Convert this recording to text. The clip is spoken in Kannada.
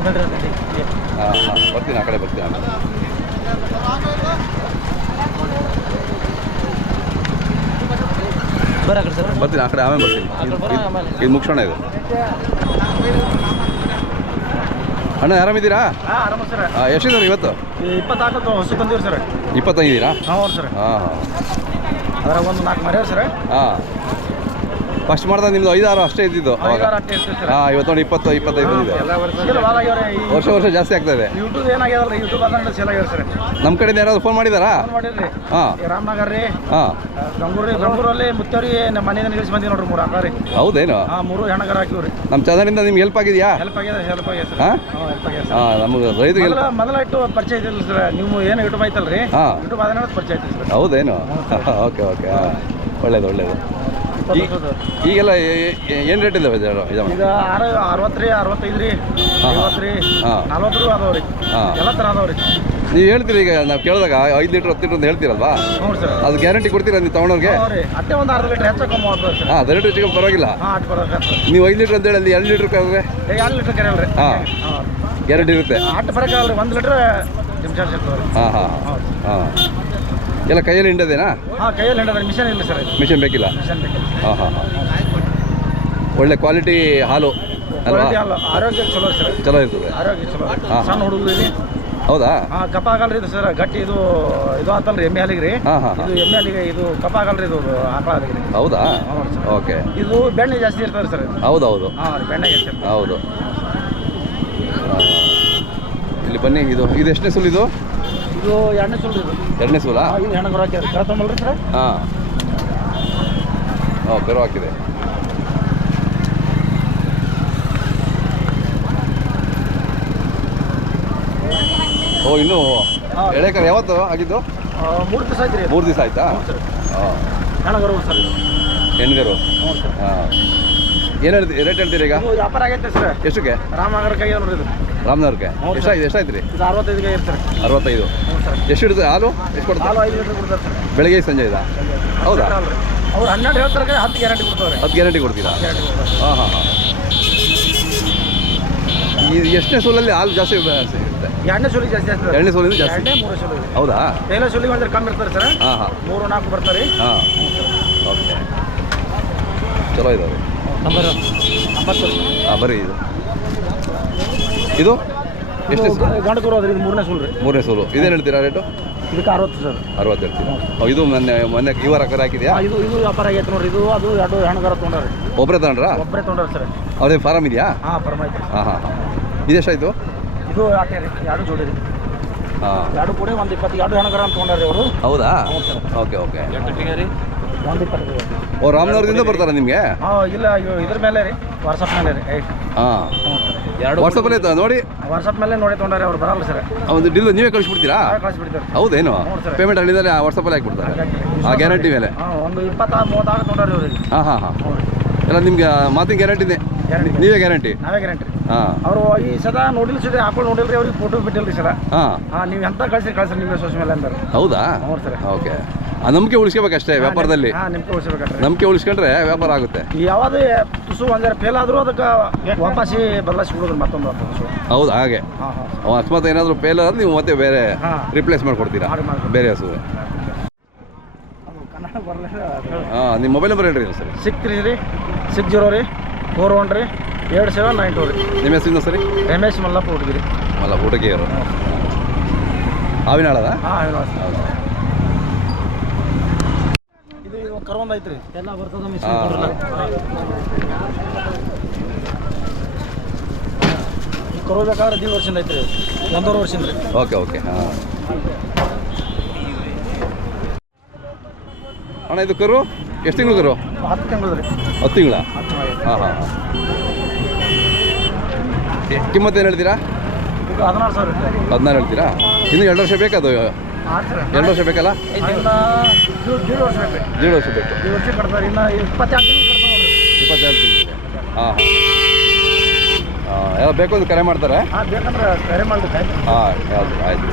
ಹಾಂ ಹಾಂ ಬರ್ತೀನಿ ಆ ಕಡೆ ಬರ್ತೀನಿ ಅಣ್ಣ ಬರ್ತೀನಿ ಆ ಕಡೆ ಆಮೇಲೆ ಬರ್ತೀನಿ ಇದು- ಇದು ಮುಗಿಸೋಣ ಇದು ಅಣ್ಣ ಆರಾಮಿದ್ದೀರಾ ಹಾಂ ಎಷ್ಟಿದ್ದಾರೆ ಇವತ್ತು ಇಪ್ಪತ್ತಾಕತ್ತು ಹಸು ತಂದಿವ್ರಿ ಸರ್. ಇಪ್ಪತ್ತೈದಿರಾ ಹಾಂ. ಸರ್ ಹಾಂ ಹಾಂ ಅದ್ರ ಒಂದು ನಾಲ್ಕು ಮರ್ಯಾದ ಸರ್ ಹಾಂ. ಫಸ್ಟ್ ಮಾಡಿದಾಗ ನಿಮ್ದು ಐದಾರು ಅಷ್ಟೇ ಇದ್ದಿದ್ದು ಅವಾಗ. ಹಾ ಇವತ್ತು ನೋಡಿ ಇಪ್ಪತ್ತು ಇಪ್ಪತ್ತೈದು ಈ ವರ್ಷ ವರ್ಷ ಜಾಸ್ತಿ ಆಗ್ತಾ ಇದೆ. ನಮ್ಮ ಕಡೆಯಿಂದ ಯಾರಾದ್ರು ಫೋನ್ ಮಾಡಿದಾರಾ? ಹಾಂ. ರಾಮನಗರ ರೀ. ಹಾಂ. ಗಂಗೂರಿ ಗಂಗೂರಲ್ಲಿ ಮುತ್ತವ್ರಿ ನಮ್ಮ ಮನೆಯಿಂದ ನಿಲ್ಲಿಸಿ ಬಂದೀವಿ ನೋಡ್ರಿ ಮೂರು ಅಕ್ಕ ರೀ. ಹೌದೇನು? ಮೂರು ಹೆಣಗರ ಹಾಕಿವ್ರಿ. ನಮ್ಮ ಚಂದ್ರನಿಂದ ನಿಮ್ಗೆ ಹೆಲ್ಪ್ ಆಗಿದೆಯಾ? ಹೆಲ್ಪ್ ಆಗ್ಯದ ಹೆಲ್ಪ್ ಆಗಿದೆ ಹಾಂ? ಹೆಲ್ಪ್ ಹಾಂ ನಮಗೆ ರೈತರಿಗೆ ಮೊದಲ ಮೊದಲ ಇಟ್ಟು ಪರಿಚಯ ಇದ್ದಿಲ್ಲ ಸರ್. ನೀವು ಏನು ಯೂಟ್ಯೂಬ್ ಐತಲ್ರಿ ಹಾಂ. ಯೂಟ್ಯೂಬ್ ಅದನ್ನ ಪರಿಚಯ ಐತಿ ಸರ್. ಹೌದೇನು? ಓಕೆ ಓಕೆ ಹಾಂ. ಒಳ್ಳೇದು ಒಳ್ಳೇದು. ಈಗೆಲ್ಲ ಏನು ರೇಟ್ ಇದಾವೆ ಈಗ ಆರು ಅರವತ್ತು ರೀ ಅರವತ್ತೈದು ರೀ. ಐವತ್ತು ರೀ. ನಲ್ವತ್ತು ರೀ ಅದಾವ ರೀ ಹಾಂ. ಎಲ್ಲ ಥರ ಅದಾವ ರೀ ನೀವು ಹೇಳ್ತೀರಿ ಈಗ ನಾವು ಕೇಳಿದಾಗ ಐದು ಲೀಟ್ರ್ ಹತ್ತು ಲೀಟರ್ ಅಂತ ಹೇಳ್ತೀರಲ್ವಾ? ಅದು ಗ್ಯಾರಂಟಿ ಕೊಡ್ತೀರಾ ನೀವು ತಗೊಂಡವ್ರಿಗೆ? ಅಷ್ಟೇ ಒಂದು ಅರ್ಧ ಲೀಟ್ರ್ ಹೆಚ್ಚು ಕಮ್ಮಿ ಆಗ್ತದೆ ಹಾಂ ಅರ್ಧ ಲೀಟ್ರ್ ಚಿಕನ್ ಪರವಾಗಿಲ್ಲ. ನೀವು ಐದು ಲೀಟ್ರ್ ಅಂತ ಹೇಳಿ ಅಲ್ಲಿ ಎರಡು ಲೀಟ್ರ್ ಕರೆದ್ರೆ? ಎರಡು ಲೀಟ್ರ್ ಹಾಂ. ಗ್ಯಾರಂಟಿ ಇರುತ್ತೆ. ಹಾ ಹಾ ಒಂದು ಲೀಟ್ರ್ ಹಾಂ ಹಾಂ ಹಾಂ. ಎಲ್ಲ ಕೈಯಲ್ಲಿ ಹಿಂಡದೇನಾ? ಹಾಂ ಕೈಯಲ್ಲಿ ಹಿಡಿದ್ರೆ ಮಿಷನ್ ಇಲ್ಲ ಸರ್ ಮಿಷನ್ ಬೇಕಿಲ್ಲ? ಮಿಷನ್ ಬೇಕಿಲ್ಲ ಹಾಂ ಹಾಂ ಹಾಂ ಒಳ್ಳೆ ಕ್ವಾಲಿಟಿ ಹಾಲು ಅಲ್ವಾ? ಆರೋಗ್ಯ ಚಲೋ ಸರ್. ಚಲೋ ಇರ್ತದೆ. ಆರೋಗ್ಯ ಚಲೋ. ಹಾಂ. ಸಣ್ಣ ಹುಡುಗರು ಹೌದಾ? ಹಾಂ ಕಪ್ಪ ಆಗಲ್ರಿ ಇದು ಸರ್. ಗಟ್ಟಿ ಇದು ಇದು ಆತಲ್ರಿ ಎಮ್ಮೆ ಹಾಲಿಗೆ ರೀ. ಹಾಂ ಹಾಂ ಇದು ಎಮ್ಮೆ ಹಾಲಿಗೆ ಇದು ಕಪ್ಪ ಆಗಲ್ರಿ ಇದು ಆಕಳ ಹಾಲಿಗೆ ಹೌದಾ? ಓಕೆ. ಇದು ಬೆಣ್ಣೆ ಜಾಸ್ತಿ ಇರ್ತದೆ ಸರ್ ಹೌದು ಹೌದು ಹಾಂ ಬೆಣ್ಣೆ ಜಾಸ್ತಿ ಹೌದು. ಇಲ್ಲಿ ಬನ್ನಿ ಇದು ಇದು ಎಷ್ಟನೇ ಸುಲ್ ಇದು ಎರಡನೇ ಸುಳ್ಳು ಇದು. ಎರಡನೇ ಸೂಲಾ? ಇದು ಹೆಣ್ಣು ಹಾಕಿ ಕೇಳ್ಕೊಂಬಲ್ರಿ ಸರ್. ಹಾಂ. ಹಾಂ ಕರು ಹಾಕಿದೆ. ಓ ಇನ್ನು. ಎಳೆಕರು ಯಾವತ್ತು ಆಗಿದ್ದು? ಮೂರು ದಿವಸ ಆಯ್ತು ರೀ. ಮೂರು ದಿವಸ ಆಯ್ತಾ? ಹಾಂ. ಹೆಣ್ಣು ಬರುವ ಸರ್ ಹೆಣ್ಗರು. ಹಾಂ. ಏನು ಹೇಳ್ತೀರಿ ರೇಟ್ ಹೇಳ್ತೀರಿ ಈಗ? ವ್ಯಾಪಾರ ಆಗೈತೆ ಸರ್. ಎಷ್ಟಕ್ಕೆ? ರಾಮನಗರ ಕೈ ನೋಡ್ರಿ ಇದು. ರಾಮನಗರಕ್ಕೆ? ಸರ್. ಎಷ್ಟಾಯ್ತು ಎಷ್ಟಾಯ್ತು ರೀ? ಅರವತ್ತೈದು ಕೈ ಇರ್ತಾರೆ ಅರವತ್ತೈದು. ಎಷ್ಟು ಹಿಡಿದು ಹಾಲು? ಎಷ್ಟು ಕೊಡ್ತಾರೆ? ಹಾಲು ಐದು ಲೀಟ್ರ್ ಕೊಡ್ತಾರೆ ಸರ್. ಬೆಳಗ್ಗೆ ಸಂಜೆ ಇದಾ ಹೌದಾ? ಅವ್ರು ಹನ್ನೆರಡು ಹೇಳ್ತಾರೆ ಹತ್ತು ಗ್ಯಾರಂಟಿ ಕೊಡ್ತಾರೆ. ಹತ್ತು ಗ್ಯಾರಂಟಿ ಕೊಡ್ತೀರಾ? ಹಾಂ ಹಾಂ ಹಾಂ. ಈ ಎಷ್ಟನೇ ಸೋಲಲ್ಲಿ ಹಾಲು ಜಾಸ್ತಿ ಸಿಗುತ್ತೆ? ಎರಡನೇ ಸುಲಿ ಜಾಸ್ತಿ ಆಗ್ತದೆ. ಎರಡನೇ ಸೋಲಿಂದ ಜಾಸ್ತಿ? ಎರಡನೇ ಮೂರು ಸುಲಿ ಹೌದಾ? ಎಣ್ಣೆ ಸುಲಿಗೆ ಒಂದ್ರೆ ಕಮ್ಮಿ ಇರ್ತಾರೆ ಸರ್. ಹಾಂ ಹಾಂ. ಮೂರು ನಾಲ್ಕು ಬರ್ತಾರೆ. ಹಾಂ. ಓಕೆ. ಚಲೋ ಇದಾವೆ. ನಂಬರ್ ಹಾಂ ಬರ್ರಿ ಇದು. ಇದು? ಎಷ್ಟು ಗಂಡು ಕರು ಅದ್ರಿ ಇದು ಮೂರನೇ ಸುಲ್ ರೀ. ಮೂರನೇ ಸೋಲು. ಇದೇನು ಹೇಳ್ತೀರಾ ರೇಟು? ಇದಕ್ಕೆ ಅರವತ್ತು ಸರ್. ಅರವತ್ತು ಹೇಳ್ತೀರಾ? ಓ, ಇದು ಮೊನ್ನೆ ಮೊನ್ನೆ ಈ ವಾರ ಕರೆ ಹಾಕಿದ್ಯಾ? ಇದು ಇದು ವ್ಯಾಪಾರ ಆಗೈತೆ ನೋಡ್ರಿ. ಇದು ಅದು ಎರಡು ಹೆಣ್ಗಾರ ತೊಗೊಂಡ್ರಿ. ಒಬ್ಬರೇ ತಗೊಂಡ್ರಾ? ಒಬ್ಬರೇ ತೊಗೊಂಡ್ರಿ ಸರ್. ಅದೇ ಫಾರಮ್ ಇದೆಯಾ? ಹಾಂ ಪರಮಾಯ್ತು ಹಾಂ ಹಾಂ ಹಾಂ. ಇದೆಷ್ಟಾಯಿತು ಇದು ಯಾಕೆ ರೀ? ಎರಡು ಜೋಡಿ ರೀ. ಹಾಂ. ಎರಡು ಕೂಡ ಒಂದು ಇಪ್ಪತ್ತು ಎರಡು ಹೆಣ್ಗಾರ ಅಂತ ತೊಗೊಂಡ್ರಿ ಅವರು. ಹೌದಾ? ಹ್ಞೂ ಸರ್. Okay okay. ಇಪ್ಪತ್ತು ಓ ರಾಮನಗರದಿಂದ ಬರ್ತಾರಾ ನಿಮಗೆ? ಹಾಂ ಇಲ್ಲ ಇದ್ರ ಮೇಲೆ ರೀ ವಾಟ್ಸಪ್ ಮೇಲೆ ರೀ ಹಾಂ. ಹ್ಞೂ ಅಲ್ಲಿ ತ ನೋಡಿ. ವಾಟ್ಸಪ್ ಮೇಲೆ ನೋಡಿ ತೊಗೊಂಡ್ರೆ ಅವ್ರು ಬರಲ್ಲ ಸರ್. ಒಂದು ಡಿಲ್ ನೀವೇ ಕಳಿಸ್ಬಿಡ್ತೀರಾ? ಕಳಿಸ್ಬಿಡ್ತಾರೆ ಹೌದೇನು. ಪೇಮೆಂಟ್ ಅಲ್ಲಿಂದಲೇ ವಾಟ್ಸಪ್ಪಲ್ಲಿ ಹಾಕ್ಬಿಡ್ತಾರೆ. ಆ ಗ್ಯಾರಂಟಿ ಮೇಲೆ? ಹಾಂ ಒಂದು ಇಪ್ಪತ್ತಾರು ಮೂವತ್ತಾರು ತೊಗೊಂಡ್ರಿ ಅವ್ರಿಗೆ ಹಾಂ ಹಾಂ ಹಾಂ. ಎಲ್ಲ ನಿಮ್ಗೆ ಮಾತಿನ ಗ್ಯಾರಂಟಿನೇ. ನೀವೇ ಗ್ಯಾರಂಟಿ ನಾವೇ ಗ್ಯಾರಂಟಿ ಹಾಂ. ಅವರು ಈ ಸದಾ ನೋಡಿಲ್ ಸದ ಹಾಕೊಂಡು ನೋಡಿಲ್ರಿ ಅವ್ರಿಗೆ ಫೋಟೋ ಬಿಟ್ಟಿಲ್ರಿ ಸರ ಹಾಂ. ಹಾಂ ನೀವು ಎಂತ ಕಳ್ಸಿ ಕಳ್ಸಿ ನಿಮ್ಮ ಸೋಷಿಯಲ್ ಮೇಲೆ ಅಂತಾರೆ. ಹೌದಾ? ಹ್ಞೂ ಸರ್. ಓಕೆ. ಆ ನಂಬಿಕೆ ಉಳಿಸ್ಕೋಬೇಕಷ್ಟೇ ವ್ಯಾಪಾರದಲ್ಲಿ? ಹಾಂ ನಿಮ್ಗೆ ಉಳಿಸ್ಬೇಕಂದ್ರೆ ನಂಬಿಕೆ ಉಳಿಸ್ಕೊಂಡ್ರೆ ವ್ಯಾಪಾರ ಆಗುತ್ತೆ. ಯಾವುದೇ ತುಸು ಒಂದರ ಫೇಲ್ ಆದರೂ ಅದಕ್ಕೆ ವಾಪಸ್ ಬದಲಾಯಿಸಿ ಬಿಡೋದು ಮತ್ತೊಂದು ತುಸು ಹೌದು ಹಾಗೆ? ಹಾಂ ಹಾಂ ಅಕಸ್ಮಾತ್ ಏನಾದರೂ ಫೇಲ್ ಆದ್ರೆ ನೀವು ಮತ್ತೆ ಬೇರೆ ರಿಪ್ಲೇಸ್ ಮಾಡ್ಕೊಡ್ತೀರಾ? ಬೇರೆ ಹಸು ಹಾಂ ನಿಮ್ಮ ಮೊಬೈಲ್ ನಂಬರ್ ಹೇಳ್ರಿ ಸರ್. ಸಿಕ್ಸ್ ತ್ರೀ ರೀ ಸಿಕ್ಸ್ ಜೀರೋ ರೀ. ಫೋರ್ ಒನ್ ರೀ ಎರಡು ಸೆವೆನ್ ನೈನ್ ಟು ರೀ ನಿಮ್ಮ ಹೆಸರಿಂದ ಸರಿ ರಮೇಶ್ ಮಲ್ಲಪ್ಪ ಹುಡುಗಿರಿ. ಮಲ್ಲಪ್ಪ ಹುಡುಗಿಯರು ಹಾವಿನಾಳದ? ಹಾಂ ಇದು ಇದು ಕರ್ಕೊಂಡ್ ಐತ್ರಿ ಎಲ್ಲ ಬರ್ತದ ಕರು ಬೇಕಾದ್ರೆ ಹದಿನೈದು ವರ್ಷದಿಂದ ಐತ್ರಿ. ಒಂದೂವರೆ ವರ್ಷದಿಂದ. ರೀ ಓಕೆ ಓಕೆ ಹಾಂ. ಅಣ್ಣ ಇದು ಕರು? ಎಷ್ಟು ತಿಂಗಳು ಕರು? ಹತ್ತು ತಿಂಗಳು ರೀ ಹತ್ತು ತಿಂಗಳ? ಹತ್ತು ತಿಂಗಳು. ಹಾಂ ಹಾಂ ಕಿಮ್ಮತ್ತೇನು ಕಿಮ್ಮತ್ತು ಏನು ಹೇಳ್ತೀರಾ? ಹದಿನಾರು ಸಾವಿರ ರೀ ಹದಿನಾರು ಹೇಳ್ತೀರಾ? ಇನ್ನು ಎರಡು ವರ್ಷ ಬೇಕದು ಆಯ್ತು ಎರಡು ವರ್ಷ ಬೇಕಲ್ಲ? ದೀಡ್ ವರ್ಷ ಬೇಕು. ಎರಡು ವರ್ಷ ಬೇಕು. ದೀಡ್ ವರ್ಷ ಕಟ್ತಾರೆ. ಇನ್ನು ಇಪ್ಪತ್ತೆರಡು ತಿಂಗಳು ಕಟ್ತಾವೆ ಇಪ್ಪತ್ತೆರಡು ತಿಂಗಳು ಹಾಂ ಹಾಂ. ಬೇಕು ಅಂತ ಕರೆ ಮಾಡ್ತಾರೆ? ಹಾಂ ಬೇಕಂದ್ರೆ ಕರೆ ಮಾಡ್ಬೇಕು ಆಯ್ತು. ಹಾಂ ಯಾವುದು ಆಯ್ತು.